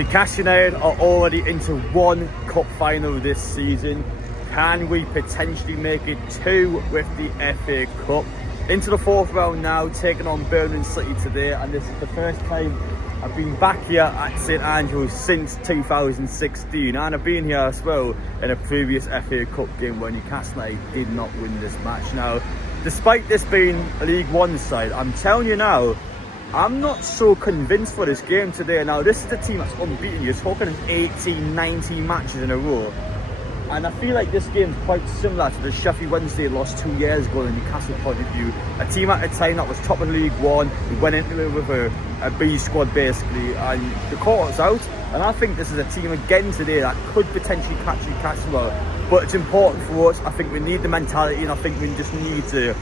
Newcastle United are already into one cup final this season. Can we potentially make it two with the FA Cup? Into the fourth round now, taking on Birmingham City today, and this is the first time I've been back here at St Andrews since 2016, and I've been here as well in a previous FA Cup game where Newcastle United did not win this match. Now, despite this being a League One side, I'm telling you now, I'm not so convinced for this game today. Now, this is the team that's unbeaten. You're talking 18, 19 matches in a row. And I feel like this game's quite similar to the Sheffield Wednesday lost 2 years ago in Newcastle point of view. A team at a time that was top of League One, we went into it with a B squad basically, and the caught us out. And I think this is a team again today that could potentially catch Newcastle out. But it's important for us. I think we need the mentality, and I think we just need to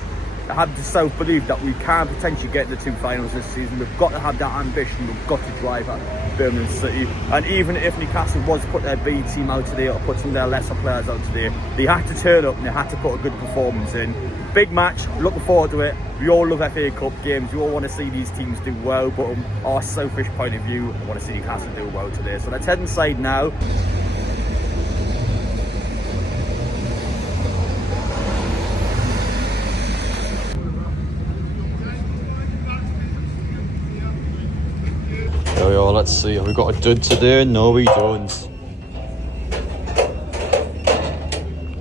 have the self-belief that we can potentially get the two finals this season. We've got to have that ambition. We've got to drive at Birmingham City. And even if Newcastle was to put their B team out today or put some of their lesser players out today, they had to turn up and they had to put a good performance in. Big match, looking forward to it. We all love FA Cup games. We all want to see these teams do well, but from our selfish point of view, I want to see Newcastle do well today. So let's head inside now. Yo, let's see, have we got a dud today? No, we don't.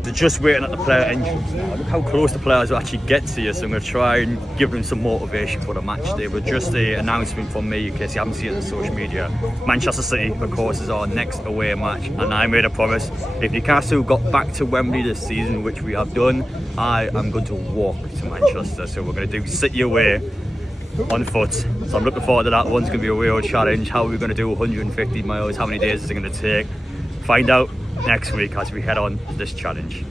They're just waiting at the player entrance now. Look how close the players will actually get to you, so I'm going to try and give them some motivation for the match today. But just an announcement from me, in case you haven't seen it on social media. Manchester City, of course, is our next away match, and I made a promise. If Newcastle got back to Wembley this season, which we have done, I am going to walk to Manchester. So we're going to do City away on foot, so I'm looking forward to that. One's going to be a real challenge. How are we going to do 150 miles? How many days is it going to take? Find out next week as we head on this challenge.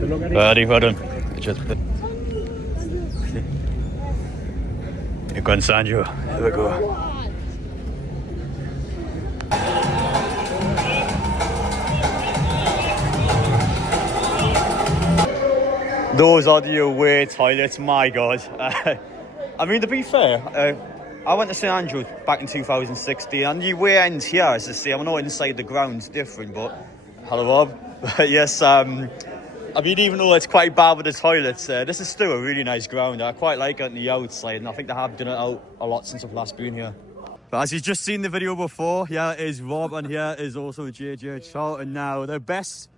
Ready, well done. You're going, Sandro. Here we go. Those are the away toilets, my God. I mean, to be fair, I went to St Andrews back in 2016, and the away ends here, as the same. I know inside the ground's different, but hello, Rob. But yes, I mean, even though it's quite bad with the toilets, this is still a really nice ground. I quite like it on the outside, and I think they have done it out a lot since I've last been here. But as you've just seen the video before, here is Rob, and here is also JJ Charlton now. The best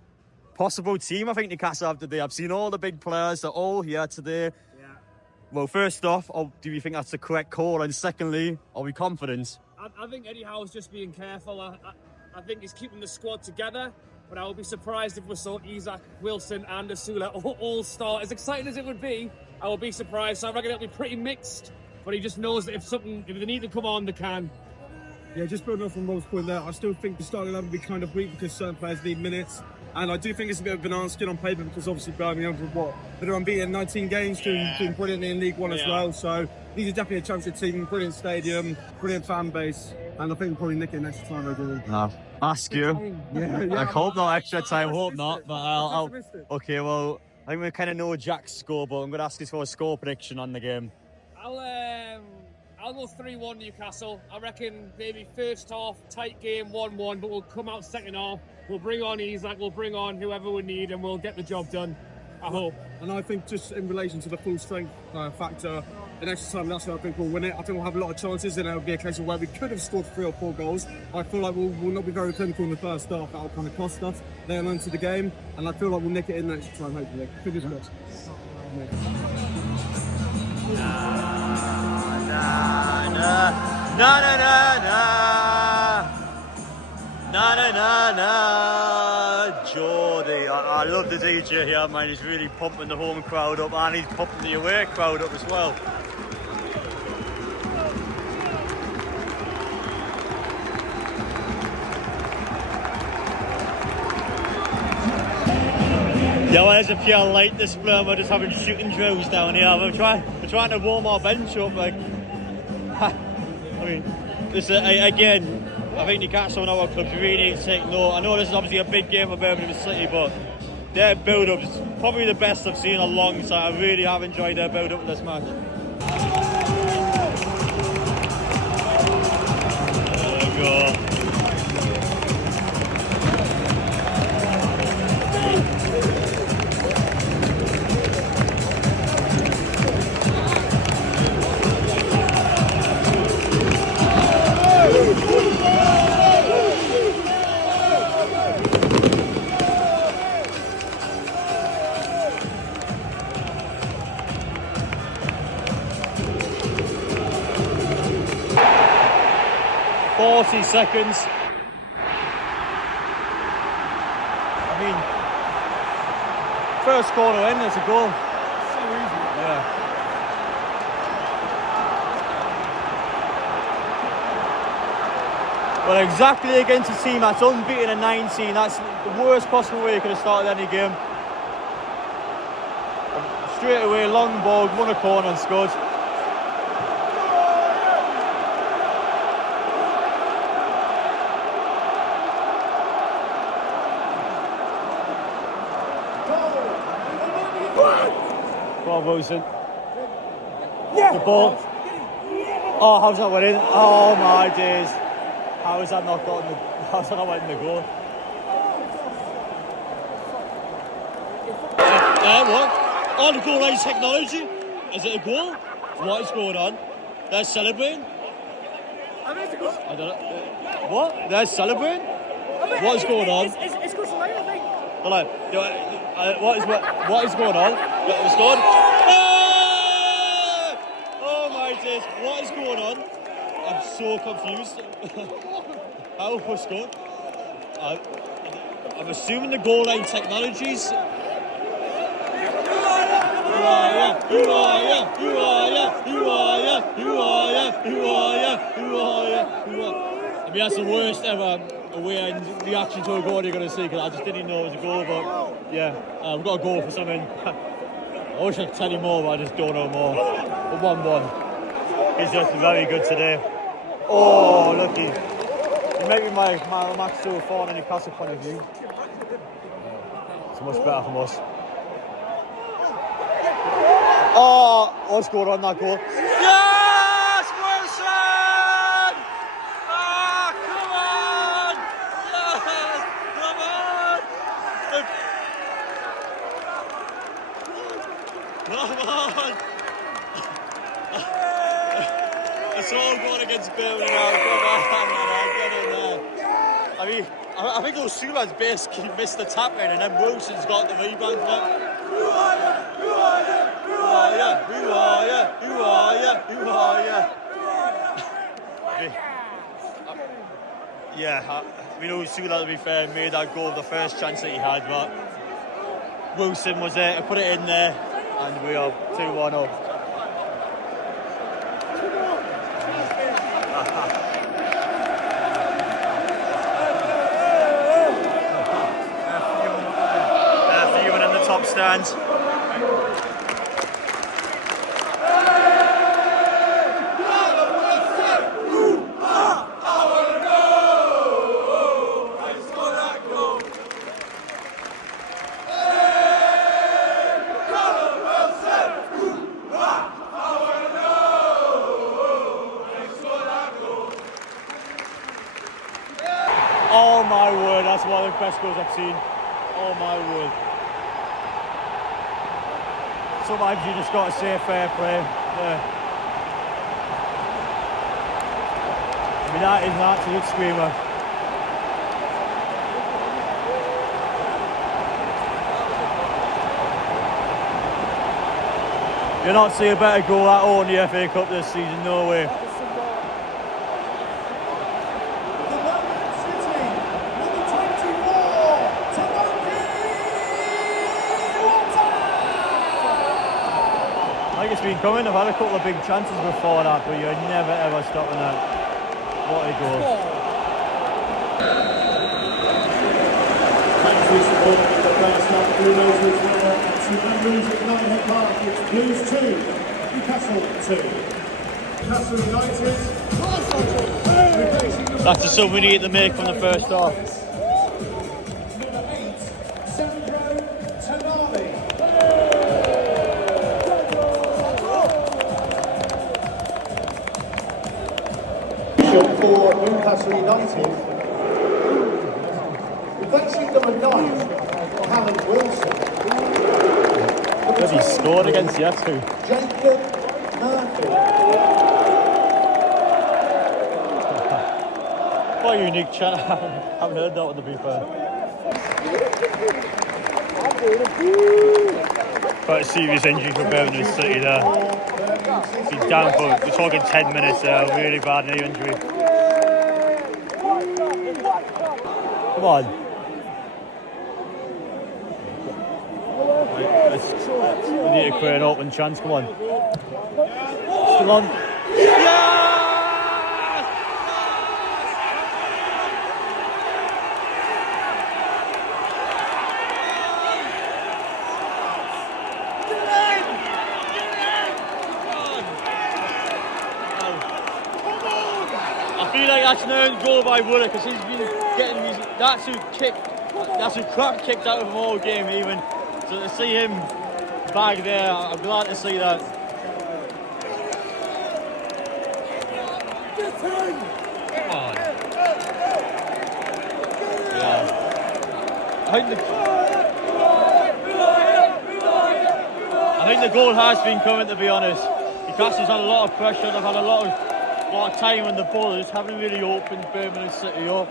possible team I think Newcastle have today. I've seen all the big players, they're all here today. Yeah. Well, first off, do you think that's the correct call? And secondly, are we confident? I think Eddie Howe's just being careful. I think he's keeping the squad together, but I would be surprised if we saw Isak, Wilson and Asula all start. As exciting as it would be, I would be surprised. So I reckon it'll be pretty mixed, but he just knows that if they need to come on, they can. Yeah, just building off from Rob's point there, I still think the starting 11 will be kind of weak because certain players need minutes. And I do think it's a bit of a banana skin on paper because obviously Birmingham they're unbeaten 19 games, doing brilliantly in League One as well. So these are definitely a championship team, brilliant stadium, brilliant fan base, and I think we'll probably nick it next time regularly. No, ask you. I hope not extra time, hope not. But I'll okay, well, I think we kind of know Jack's score, but I'm going to ask you for a score prediction on the game. I'll go 3-1 Newcastle. I reckon maybe first half, tight game, 1-1, but we'll come out second half. We'll bring on Isak, we'll bring on whoever we need, and we'll get the job done, I hope. And I think just in relation to the full strength factor, in extra time, that's where I think we'll win it. I think we'll have a lot of chances, and it'll be a case of where we could have scored 3 or 4 goals. I feel like we'll not be very clinical in the first half. That'll kind of cost us later on into the game, and I feel like we'll nick it in the extra time, hopefully. Fingers crossed. Jordy, I love the DJ here, man. He's really pumping the home crowd up, and he's pumping the away crowd up as well. Yeah, well, there's a pure light display. We're just having shooting drills down here. We're trying to warm our bench up. Like, I mean, this again. I think Newcastle and our clubs really need to take note. I know this is obviously a big game for Birmingham City, but their build-up is probably the best I've seen in a long time. I really have enjoyed their build-up in this match. 40 seconds. I mean, first corner in, there's a goal. So easy. Yeah. Well, exactly against a team that's unbeaten in 19. That's the worst possible way you could have started any game. Straight away, long ball, won a corner and scored. Go on, Wilson. The ball. Oh, how's that went in? Oh my days. How has that not got in the, how's that not went in the goal? What? Oh, the goal line technology? Is it a goal? What is going on? They're celebrating? I mean, it's a goal. I don't know. What? They're celebrating? What is going on? It's good to lane, I think. They're like, what is going on? It's gone. Oh my days, what is going on? I'm so confused. How was scored? I'm assuming the goal line technologies. I mean, that's the worst ever away reaction to a goal you're going to see, because I just didn't know it was a goal, but yeah, we've got a goal for something. I wish I could tell you more, but I just don't know more. But 1-1. He's just very good today. Oh, lucky. It might be my match so far in a Newcastle point of view. It's much better from us. Oh, what's going on that goal? Yes, Wilson! Ah, come on! Yes, come on! Come on! It's all going against Birmingham now. Come on, get in there. I mean, I think Osula's basically missed the tap in, and then Wilson's got the rebound for it. Yeah, we know Osula, to be fair, made that goal the first chance that he had, but Wilson was there to put it in there, and we are 2-1 up. They're viewing in the top stands. Oh my word, that's one of the best goals I've seen. Oh my word. Sometimes you just got to say fair play. Yeah. I mean, that is an absolute screamer. You're not seeing a better goal at all in the FA Cup this season, no way. I think it's been coming. I've had a couple of big chances before that, but you're never ever stopping that. What a goal. Thanks for supporting the first half. Blue Roses winner at St Andrews at Nottingham Park. It's Blues 2, Newcastle 2. Newcastle United. That's the sum we need to make from the first half. For Newcastle United, replacing number 9, Callum Wilson. Because he scored against the F2. Jacob Murphy. Quite a unique chat. I haven't heard that one, to be fair. Quite a serious injury for Birmingham City there. He's down for, we're talking 10 minutes there, really bad knee injury. Come on. Right, we need to create an open chance. Come on. Come on. I feel like that's an earned goal by Wooler because he's been getting these that's who crap kicked out of him all game even. So to see him back there, I'm glad to see that. Come on. Yeah. I think the goal has been coming, to be honest. Newcastle's had a lot of pressure, they've had a lot of time on the ball, they just haven't really opened Birmingham City up.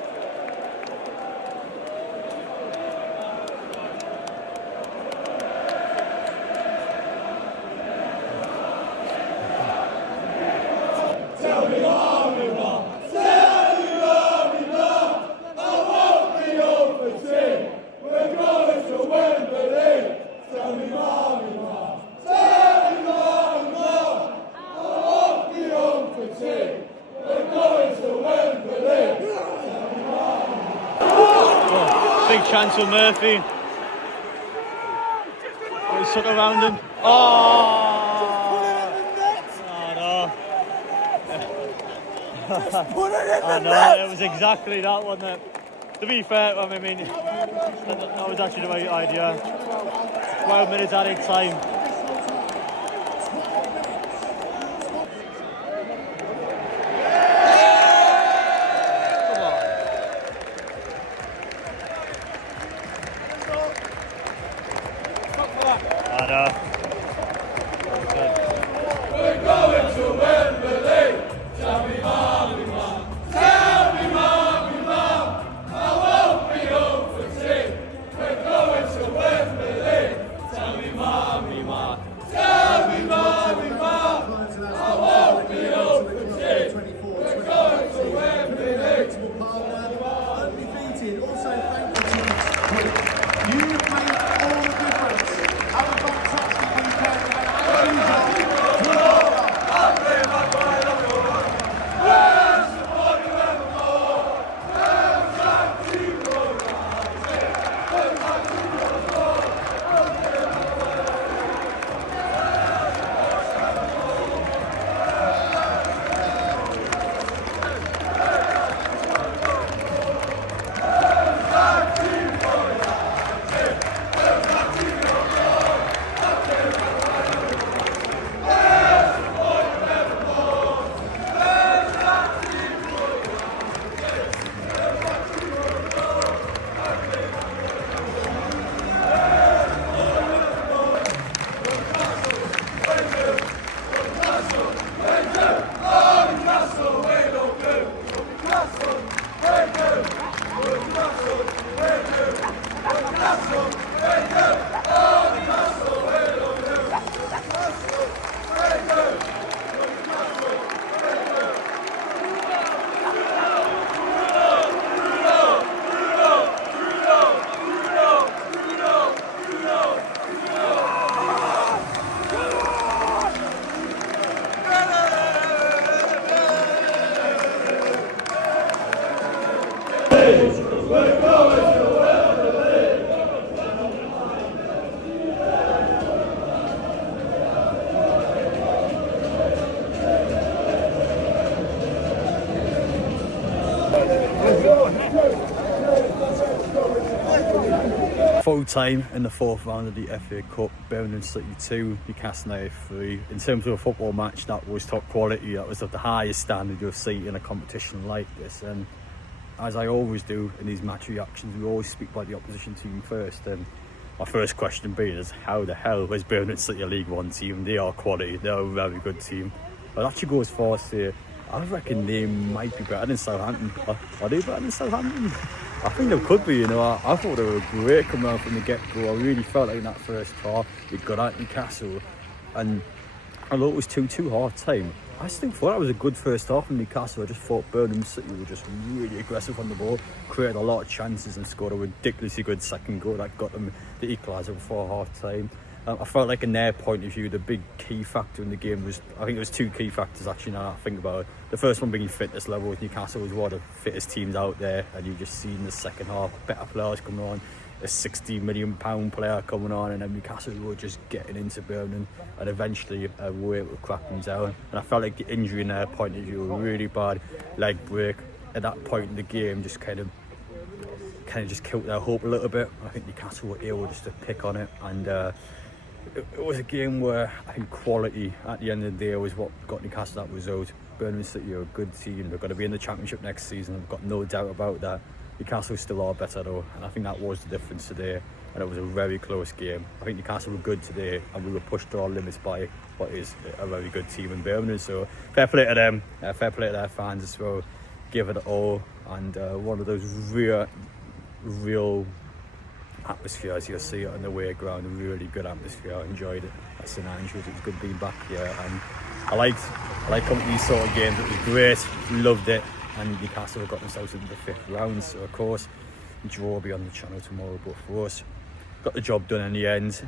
Big chance for Murphy. He's stuck around him. Oh no. I know, it was exactly that one. To be fair, I mean, that was actually the right idea. 12 minutes added time. We're going to Wembley. Tell me, mommy, mom. Tell me, mommy, mom. I won't be home for tea. We're going to Wembley. Tell me, mommy, mom. Tell me, mommy, mom. I won't be home for tea. We're going to Wembley. Undefeated. Also, thank you. You made all the difference. Have a fantastic weekend. Full time in the fourth round of the FA Cup, Birmingham City 2, Newcastle United 3. In terms of a football match, that was top quality, that was of the highest standard you'll see in a competition like this. And as I always do in these match reactions, we always speak by the opposition team first. And my first question being is, how the hell is Birmingham City a League One team? They are quality, they're a very good team. I'd actually go as far as to say, I reckon they might be better than Southampton. Are they better than Southampton? I think they could be, you know. I thought they were great coming out from the get-go. I really felt like in that first half, they got at Newcastle. And although it was 2-2 half time, I still thought that was a good first half from Newcastle. I just thought Birmingham City were just really aggressive on the ball, created a lot of chances and scored a ridiculously good second goal that got them the equaliser before half time. I felt like in their point of view, the big key factor in the game was, I think there was two key factors actually now that I think about it. The first one being fitness level. Newcastle was one of the fittest teams out there, and you just see in the second half better players coming on, a £60 million player coming on, and then Newcastle were just getting into Birmingham, and eventually we were cracking down. And I felt like the injury in their point of view were really bad. Leg break at that point in the game just kind of just killed their hope a little bit. I think Newcastle were able just to pick on it, and it was a game where I think quality at the end of the day was what got Newcastle that result. Birmingham City are a good team. They're going to be in the Championship next season. I've got no doubt about that. Newcastle still are better though, and I think that was the difference today. And it was a very close game. I think Newcastle were good today, and we were pushed to our limits by what is a very good team in Birmingham. So fair play to them, fair play to their fans as well. Give it all, and one of those real atmospheres you'll see on the away ground. A really good atmosphere. I enjoyed it at St Andrews. It was good being back here, and I like coming to these sort of games. It was great, loved it, and Newcastle have got themselves into the 5th round. So of course, the draw will be on the channel tomorrow. But for us, got the job done in the end.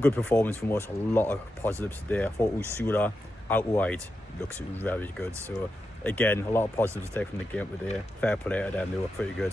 Good performance from us. A lot of positives today. I thought Usula out wide looks very good. So again, a lot of positives to take from the game today. Fair play to them. They were pretty good.